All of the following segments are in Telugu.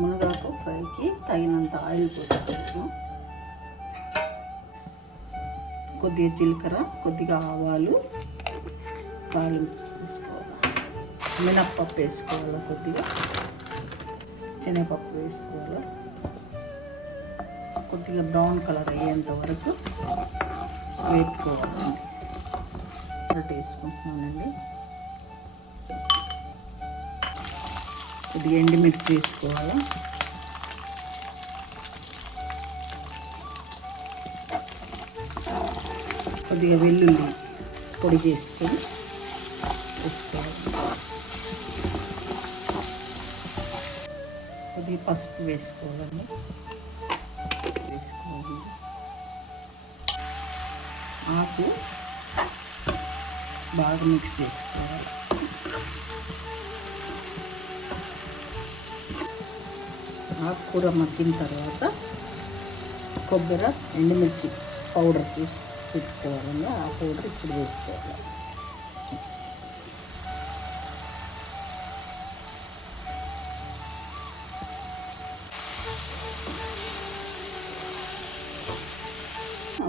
మునగాకు ఫ్రైకి తగినంత ఆయిల్ పోసుకోవచ్చు. కొద్దిగా జీలకర్ర, కొద్దిగా ఆవాలు, తాలింపు వేసుకోవాలి. మినప్పప్పు వేసుకోవాలి, కొద్దిగా శనగపప్పు వేసుకోవాలి. కొద్దిగా బ్రౌన్ కలర్ అయ్యేంత వరకు వేపుకోవాలండి. రొట్టె వేసుకుంటున్నానండి. కొద్దిగా ఎండుమిర్చి వేసుకోవాలి. కొద్దిగా వెల్లుల్లి పొడి చేసుకొని వేసుకోవాలి. కొద్దిగా పసుపు వేసుకోవాలండి. ఆకు బాగా మిక్స్ చేసుకోవాలి. ఆకుకూర మగ్గిన తర్వాత కొబ్బరి, ఎండుమిర్చి పౌడర్ చేసి పెట్టుకోవాలండి. ఆ పౌడర్ ఇప్పుడు వేసుకోవాలి.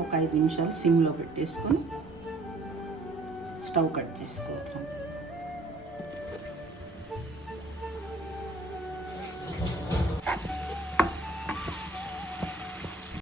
ఒక 5 నిమిషాలు సిమ్లో పెట్టేసుకొని స్టవ్ కట్ చేసుకోవాలి.